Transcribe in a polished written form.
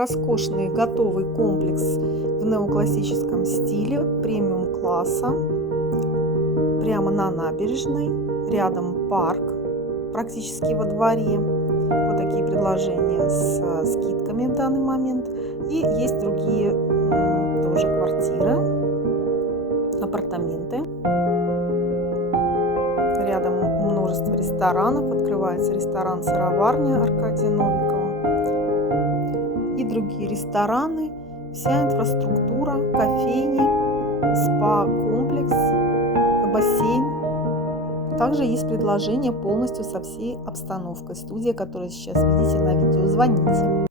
Роскошный готовый комплекс в неоклассическом стиле премиум класса. Прямо на набережной. Рядом парк, практически во дворе. Вот такие предложения с скидками в данный момент. И есть другие тоже квартиры, апартаменты. Рядом множество ресторанов. Открывается ресторан «Сыроварня» Аркадия Новикова. И другие рестораны, вся инфраструктура, кофейни, спа-комплекс, бассейн. Также есть предложение полностью со всей обстановкой. Студия, которую сейчас видите на видео. Звоните.